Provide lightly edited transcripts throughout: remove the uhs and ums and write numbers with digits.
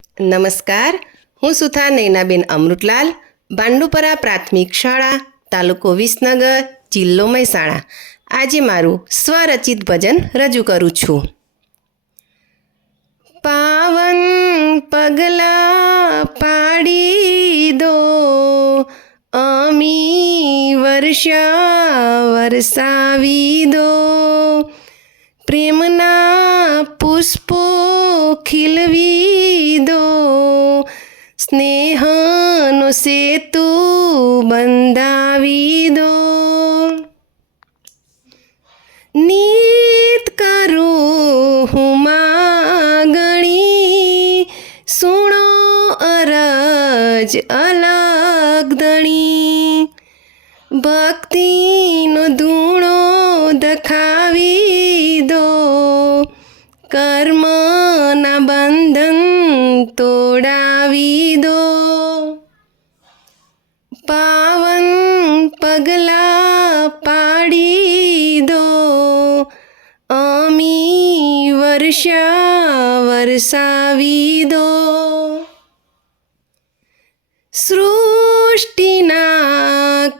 નમસ્કાર, હું સુથાર નૈનાબેન અમૃતલાલ, બાંડુપરા પ્રાથમિક શાળા, તાલુકો વિસનગર, જિલ્લો મહેસાણા. આજે મારું સ્વરચિત ભજન રજૂ કરું છું. પાવન પગલા પાડી દો, અમી વર્ષા વરસાવી દો, પ્રેમના પુષ્પો ખીલવી દો, સ્નેહનો સેતુ બંધાવી દો. નીત કરું હું માગણી, સુણો અરજ અલગ ધણી, ભક્તિનો ધૂણો દખાવી દો, કર્મના બંધન તોડાવી દો. પાવન પગલા પાડી દો, અમી વર્ષા વરસાવી દો. સૃષ્ટિના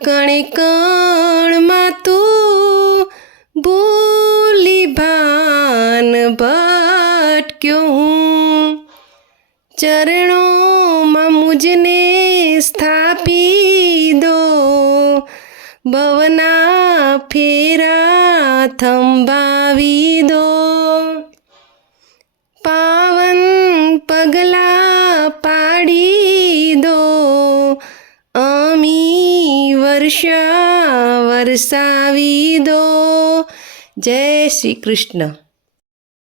કણે કણમાં તું ભૂલી ભાન ભટક્યો હું, ચરણોમાં મુજને સ્થાપી દો, ભવના ફેરા થંભાવી દો. પાવન પગલા પાડી દો, અમી વર્ષા વરસાવી દો. જય શ્રી કૃષ્ણ.